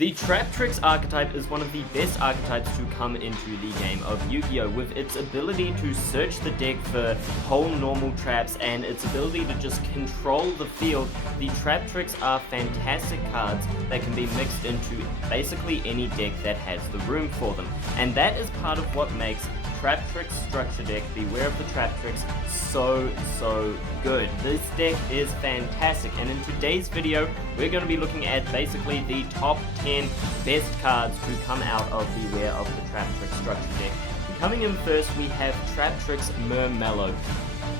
The Traptrix archetype is one of the best archetypes to come into the game of Yu-Gi-Oh! With its ability to search the deck for whole normal traps and its ability to just control the field. The Traptrix are fantastic cards that can be mixed into basically any deck that has the room for them. And that is part of what makes Traptrix structure deck, Beware of the Traptrix, so good. This deck is fantastic, and in today's video we're going to be looking at basically the top 10 best cards to come out of Beware of the Traptrix structure deck. Coming in first, we have Traptrix Mermello.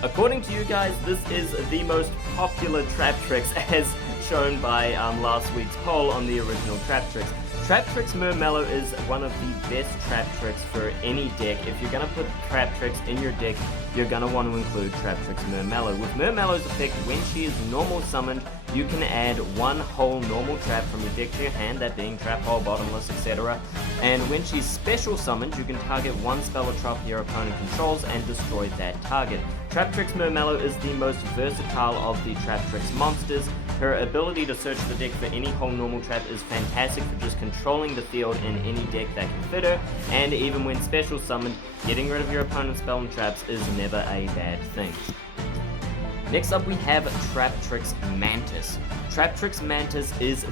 According to you guys, this is the most popular Traptrix as shown by last week's poll on the original Traptrix. Traptrix Mermello is one of the best Traptrix for any deck. If you're going to put Traptrix in your deck, you're going to want to include Traptrix Mermello. With Mermello's effect, when she is normal summoned, you can add one whole normal trap from your deck to your hand, that being Trap Hole, Bottomless, etc. And when she's special summoned, you can target one spell or trap your opponent controls and destroy that target. Traptrix Mermello is the most versatile of the Traptrix monsters. Her ability to search the deck for any whole normal trap is fantastic for just controlling the field in any deck that can fit her, and even when special summoned, getting rid of your opponent's spell and traps is never a bad thing. Next up we have Traptrix Mantis. Traptrix Mantis is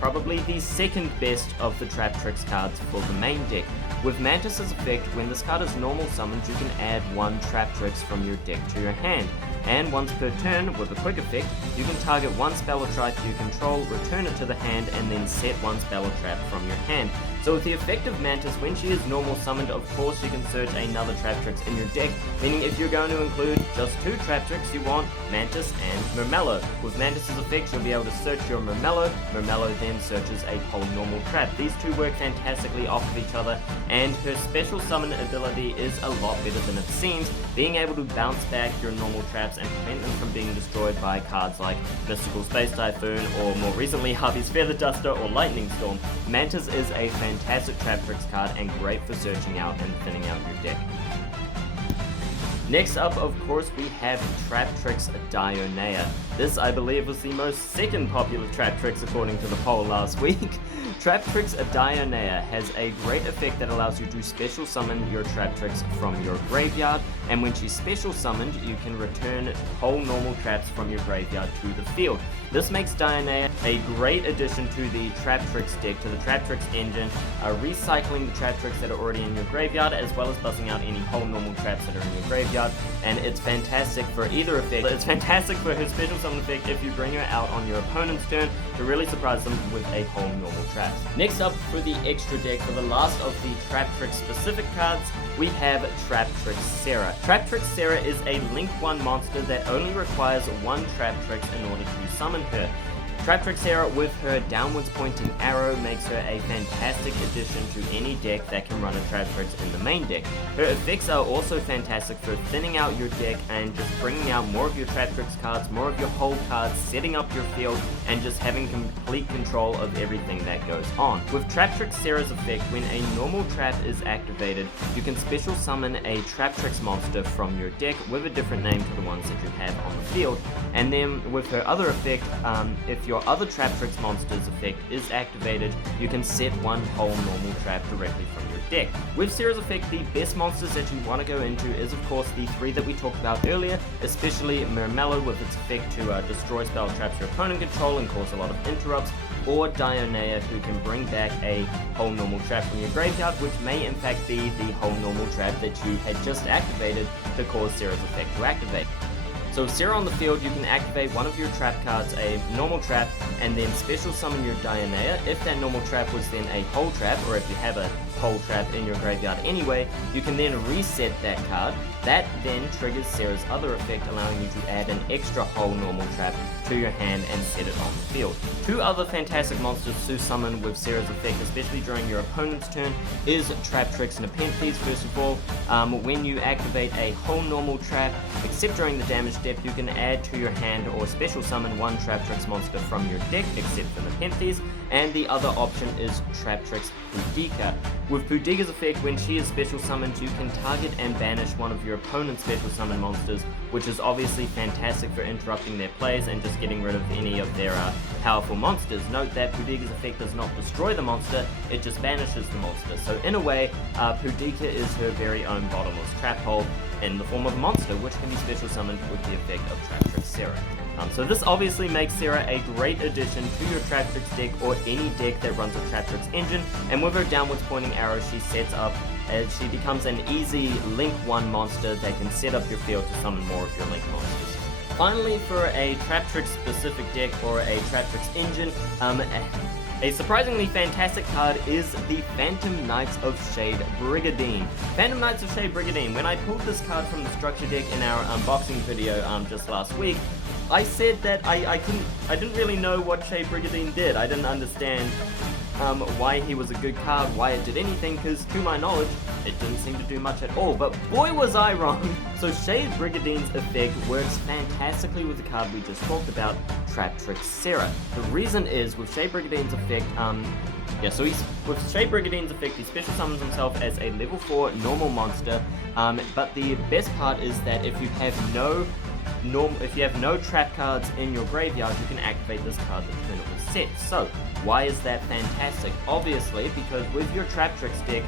probably the second best of the Traptrix cards for the main deck. With Mantis's effect, when this card is normal summoned, you can add one Traptrix from your deck to your hand. And once per turn, with a quick effect, you can target one spell or trap you control, return it to the hand, and then set one spell or trap from your hand. So with the effect of Mantis, when she is normal summoned, of course you can search another Traptrix in your deck, meaning if you're going to include just two Traptrix, you want Mantis and Mermello. With Mantis's effect, you'll be able to search your Mermello. Mermello then searches a whole normal trap. These two work fantastically off of each other, and her special summon ability is a lot better than it seems, being able to bounce back your normal traps and prevent them from being destroyed by cards like Mystical Space Typhoon, or more recently Harvey's Feather Duster or Lightning Storm. Mantis is a fantastic Traptrix card and great for searching out and thinning out your deck. Next up, of course, we have Traptrix Dionea. This, I believe, was the most second popular Traptrix according to the poll last week. Traptrix Dionea has a great effect that allows you to special summon your Traptrix from your graveyard, and when she's special summoned, you can return whole normal traps from your graveyard to the field. This makes Dionea a great addition to the Traptrix deck, to the Traptrix engine, recycling the Traptrix that are already in your graveyard, as well as buzzing out any whole normal traps that are in your graveyard, and it's fantastic for either effect. It's fantastic for her special summon effect if you bring her out on your opponent's turn to really surprise them with a whole normal trap. Next up, for the extra deck, for the last of the Traptrix specific cards, we have Traptrix Serra. Traptrix Serra is a Link 1 monster that only requires one Traptrix in order to summon her. Traptrix Serra, with her downwards pointing arrow, makes her a fantastic addition to any deck that can run a Traptrix in the main deck. Her effects are also fantastic for thinning out your deck and just bringing out more of your Traptrix cards, more of your hold cards, setting up your field, and just having complete control of everything that goes on. With Traptrix Serra's effect, when a normal trap is activated, you can special summon a Traptrix monster from your deck with a different name to the ones that you have on the field. And then with her other effect, if your other Traptrix monster's effect is activated, you can set one whole normal trap directly from your deck. With Serra's effect, the best monsters that you want to go into is of course the three that we talked about earlier, especially Mermello with its effect to destroy spell traps your opponent control and cause a lot of interrupts, or Dionea, who can bring back a whole normal trap from your graveyard, which may in fact be the whole normal trap that you had just activated to cause Serra's effect to activate. So with Serra on the field, you can activate one of your trap cards, a normal trap, and then special summon your Dionea. If that normal trap was then a whole trap, or if you have a whole trap in your graveyard anyway, you can then reset that card. That then triggers Serra's other effect, allowing you to add an extra whole normal trap to your hand and set it on the field. Two other fantastic monsters to summon with Serra's effect, especially during your opponent's turn, is Traptrix Nepenthes. First of all, when you activate a whole normal trap, except during the damage step, you can add to your hand or special summon one Traptrix monster from your deck, except for Nepenthes, and the other option is Traptrix Pudika. With Pudika's effect, when she is special summoned, you can target and banish one of your opponent's special summon monsters, which is obviously fantastic for interrupting their plays and just getting rid of any of their powerful monsters. Note that Pudika's effect does not destroy the monster, it just banishes the monster. So in a way, Pudika is her very own bottomless trap hole in the form of a monster, which can be special summoned with the effect of Traptrix Serra. So this obviously makes Serra a great addition to your Traptrix deck or any deck that runs a Traptrix engine, and with her downwards pointing arrow she sets up as she becomes an easy Link 1 monster that can set up your field to summon more of your Link monsters. Finally, for a Traptrix specific deck or a Traptrix engine, a surprisingly fantastic card is the Phantom Knights of Shade Brigadine. Phantom Knights of Shade Brigadine, when I pulled this card from the structure deck in our unboxing video just last week, I said that I didn't really know what Shade Brigadine did. I didn't understand why he was a good card, why it did anything, because to my knowledge, it didn't seem to do much at all, but boy was I wrong! So Shade Brigadine's effect works fantastically with the card we just talked about, Traptrix Serra. The reason is, with Shade Brigadine's effect, with Shade Brigadine's effect, he special summons himself as a level 4 normal monster, but the best part is that if you have no trap cards in your graveyard, you can activate this card the turn it was set. So, why is that fantastic? Obviously, because with your Traptrix deck,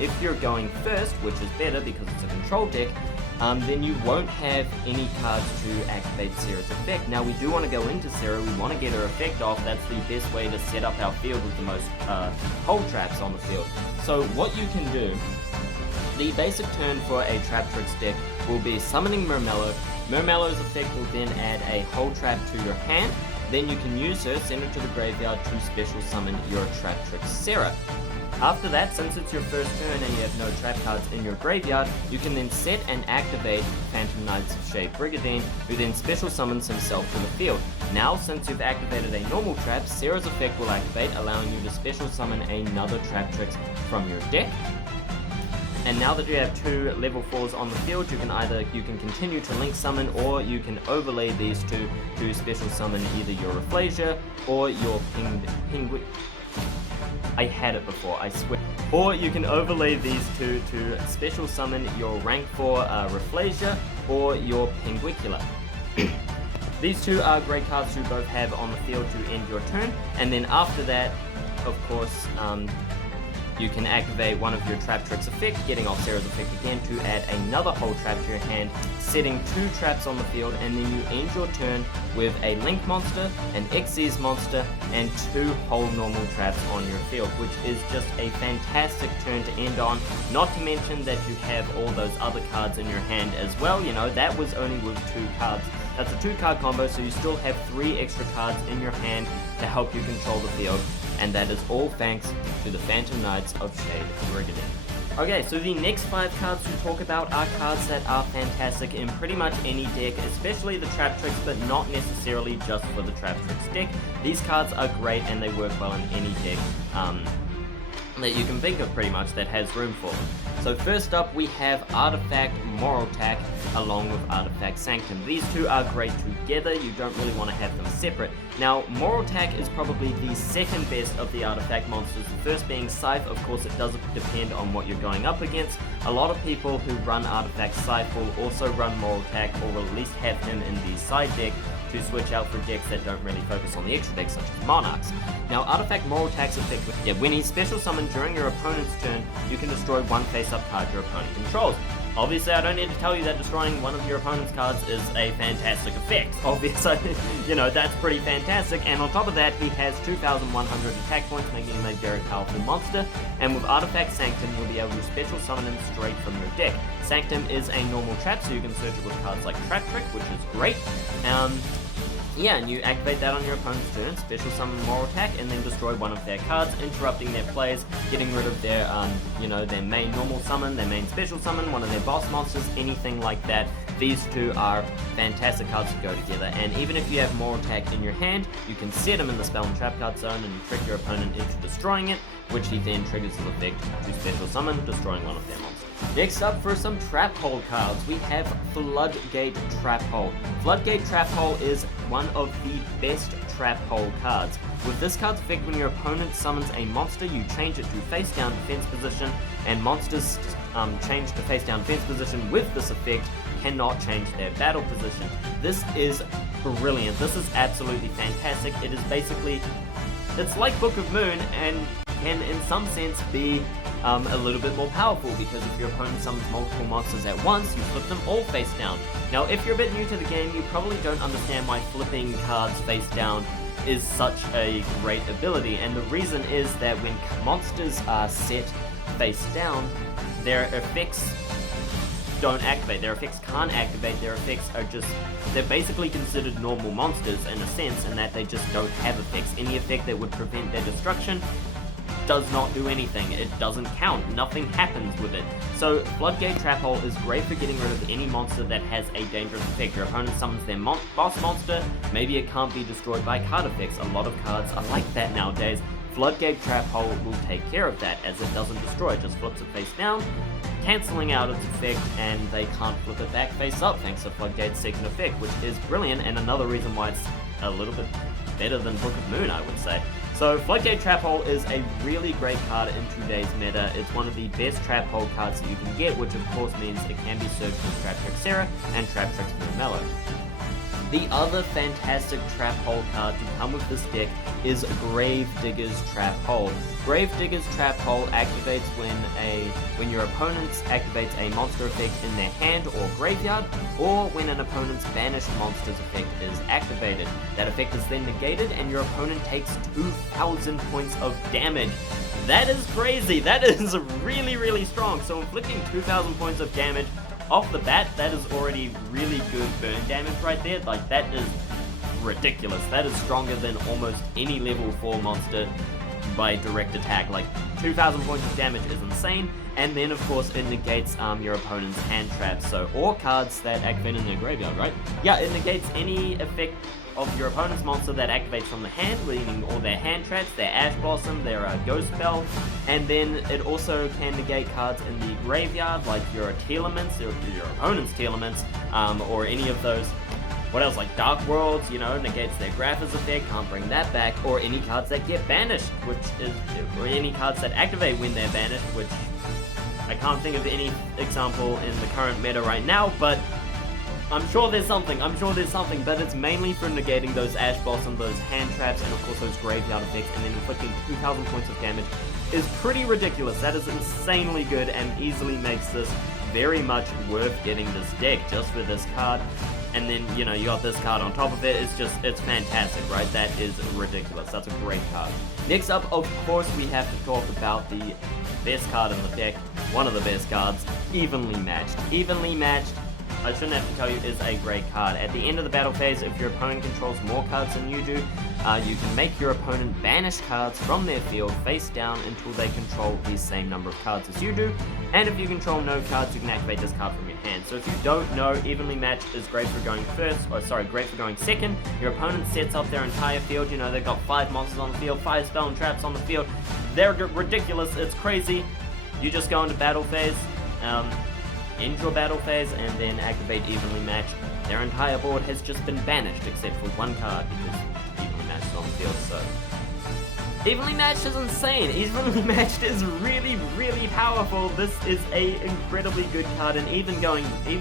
if you're going first, which is better because it's a control deck, then you won't have any cards to activate Serra's effect. Now, we do want to go into Serra, we want to get her effect off. That's the best way to set up our field with the most hold traps on the field. So, what you can do, the basic turn for a Traptrix deck will be summoning Murmello. Murmello's effect will then add a hold trap to your hand. Then you can use her, send her to the graveyard to special summon your Traptrix Serra. After that, since it's your first turn and you have no trap cards in your graveyard, you can then set and activate Phantom Knights of Shade Brigadine, who then special summons himself to the field. Now, since you've activated a normal trap, Serra's effect will activate, allowing you to special summon another Traptrix from your deck. And now that you have two level 4s on the field, you can continue to link summon, or you can overlay these two to special summon either your Rafflesia or your Penguin. I had it before, I swear. Or you can overlay these two to special summon your rank 4 Rafflesia or your Penguicula. These two are great cards to both have on the field to end your turn, and then after that, of course, you can activate one of your Traptrix effect, getting off Serra's effect again to add another hold trap to your hand, setting 2 traps on the field, and then you end your turn with a Link monster, an Xyz monster, and 2 whole normal traps on your field, which is just a fantastic turn to end on. Not to mention that you have all those other cards in your hand as well. You know, that was only with 2 cards. That's a 2-card combo, so you still have 3 extra cards in your hand to help you control the field, and that is all thanks to the Phantom Knights of Shade Brigadine. Okay, so the next 5 cards to talk about are cards that are fantastic in pretty much any deck, especially the Traptrix, but not necessarily just for the Traptrix deck. These cards are great and they work well in any deck that you can think of pretty much that has room for them. So first up we have Artifact Moraltac along with Artifact Sanctum. These two are great together, you don't really want to have them separate. Now Moraltac is probably the second best of the Artifact monsters, the first being Scythe. Of course it does depend on what you're going up against. A lot of people who run Artifact Scythe will also run Moraltac, or will at least have him in the side deck to switch out for decks that don't really focus on the extra decks such as Monarchs. Now Artifact Moraltac's effect, when he's special summoned during your opponent's turn, you can destroy one face-up card your opponent controls. Obviously, I don't need to tell you that destroying one of your opponent's cards is a fantastic effect. Obviously, you know, that's pretty fantastic, and on top of that, he has 2,100 attack points, making him a very powerful monster, and with Artifact Sanctum, you'll be able to special summon him straight from your deck. Sanctum is a normal trap, so you can search it with cards like Traprix, which is great. Yeah, and you activate that on your opponent's turn, special summon Moraltac, and then destroy one of their cards, interrupting their plays, getting rid of their, their main normal summon, their main special summon, one of their boss monsters, anything like that. These two are fantastic cards to go together, and even if you have Moraltac in your hand, you can set him in the spell and trap card zone and trick your opponent into destroying it, which he then triggers the effect to special summon, destroying one of their monsters. Next up, for some trap hole cards, we have Floodgate Trap Hole. Floodgate Trap Hole is one of the best trap hole cards. With this card's effect, when your opponent summons a monster, you change it to face down defense position, and monsters change to face down defense position with this effect cannot change their battle position. This is brilliant. This is absolutely fantastic. It is basically, it's like Book of Moon, and can in some sense be a little bit more powerful, because if your opponent summons multiple monsters at once, you flip them all face down. Now, if you're a bit new to the game, you probably don't understand why flipping cards face down is such a great ability, and the reason is that when monsters are set face down, their effects don't activate. Their effects can't activate. Their effects are just, they're basically considered normal monsters in a sense, in that they just don't have effects. Any effect that would prevent their destruction does not do anything. It doesn't count. Nothing happens with it. So Floodgate Trap Hole is great for getting rid of any monster that has a dangerous effect. Your opponent summons their boss monster, maybe it can't be destroyed by card effects. A lot of cards are like that nowadays. Floodgate Trap Hole will take care of that, as it doesn't destroy, it just flips it face down, cancelling out its effect, and they can't flip it back face up thanks to Floodgate's second effect, which is brilliant, and another reason why it's a little bit better than Book of Moon, I would say. So Floodgate Trap Hole is a really great card in today's meta. It's one of the best trap hole cards that you can get, which of course means it can be searched with Traprix and Traprix Mellow. The other fantastic trap hole card to come with this deck is Gravedigger's Trap Hole. Gravedigger's Trap Hole activates when your opponent activates a monster effect in their hand or graveyard, or when an opponent's banished monster's effect is activated. That effect is then negated and your opponent takes 2,000 points of damage. That is crazy. That is really, really strong. So inflicting 2,000 points of damage off the bat, that is already really good burn damage right there. Like, that is ridiculous. That is stronger than almost any level 4 monster by direct attack. Like, 2,000 points of damage is insane. And then, of course, it negates your opponent's hand traps. So, or cards that activate in their graveyard, right? Yeah, it negates any effect of your opponent's monster that activates from the hand, meaning all their hand traps, their Ash Blossom, their Ghost Spell, and then it also can negate cards in the graveyard, like your Telements, or your opponent's Telements, or any of those. What else, like Dark Worlds, you know, negates their Grapha's effect, can't bring that back, or any cards that get banished, or any cards that activate when they're banished, which I can't think of any example in the current meta right now, but I'm sure there's something, but it's mainly for negating those Ash Blossom, those hand traps, and of course those graveyard effects, and then inflicting 2,000 points of damage is pretty ridiculous. That is insanely good and easily makes this very much worth getting this deck just for this card. And then, you know, you got this card on top of it. It's fantastic, right? That is ridiculous. That's a great card. Next up, of course, we have to talk about the best card in the deck, one of the best cards, Evenly Matched. Evenly Matched, I shouldn't have to tell you, is a great card. At the end of the battle phase, if your opponent controls more cards than you do, you can make your opponent banish cards from their field face down until they control the same number of cards as you do. And if you control no cards, you can activate this card from your hand. So if you don't know, Evenly Matched is great for going great for going second. Your opponent sets up their entire field. You know, they've got 5 monsters on the field, 5 spell and traps on the field. They're ridiculous. It's crazy. You just go into battle phase. End your battle phase and then activate Evenly Matched. Their entire board has just been banished except for 1 card because Evenly Matched is on the field. So Evenly Matched is insane. Evenly Matched is really, really powerful. This is a incredibly good card, and even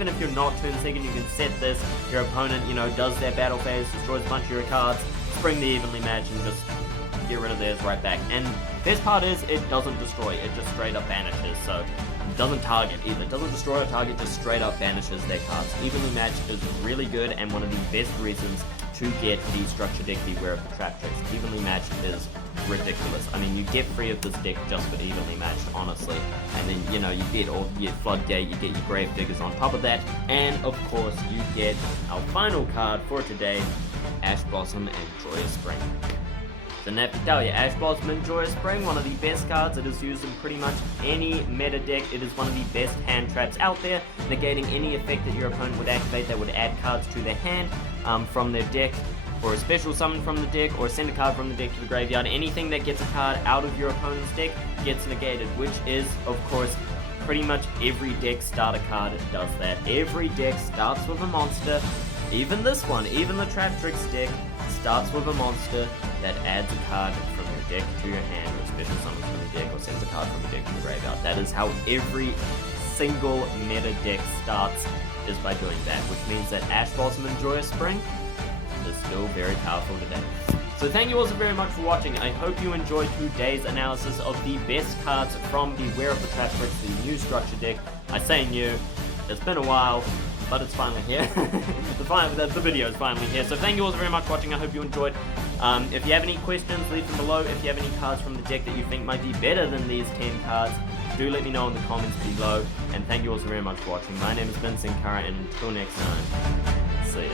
if you're not turn second, you can set this. Your opponent, you know, does their battle phase, destroys a bunch of your cards, spring the Evenly Matched, and just get rid of theirs right back. And best part is it doesn't destroy, it just straight up banishes. So it doesn't target either. It doesn't destroy a target, just straight up banishes their cards. Evenly Matched is really good and one of the best reasons to get the structure deck Beware of Traptrix. Evenly Matched is ridiculous. I mean, you get free of this deck just for Evenly Matched, honestly. And then, you know, you get Floodgate, you get your Gravediggers on top of that, and of course you get our final card for today, Ash Blossom and Joyous Spring. So now to tell you, Ash Blossom and Joyous Spring, one of the best cards. It is used in pretty much any meta deck. It is one of the best hand traps out there, negating any effect that your opponent would activate that would add cards to their hand from their deck, or a special summon from the deck, or send a card from the deck to the graveyard. Anything that gets a card out of your opponent's deck gets negated, which is, of course, pretty much every deck starter card does that. Every deck starts with a monster. Even this one, even the Traprix deck, starts with a monster that adds a card from your deck to your hand, or special summons from your deck, or sends a card from your deck to the graveyard. That is how every single meta deck starts, is by doing that, which means that Ash Blossom and Joyous Spring is still very powerful today. So thank you all so very much for watching. I hope you enjoyed today's analysis of the best cards from Beware of the Traptrix, the new structure deck. I say new, it's been a while, but it's finally here. the video is finally here. So thank you all so very much for watching. I hope you enjoyed. If you have any questions, leave them below. If you have any cards from the deck that you think might be better than these 10 cards, do let me know in the comments below. And thank you all so very much for watching. My name has been Senkara, and until next time, see ya.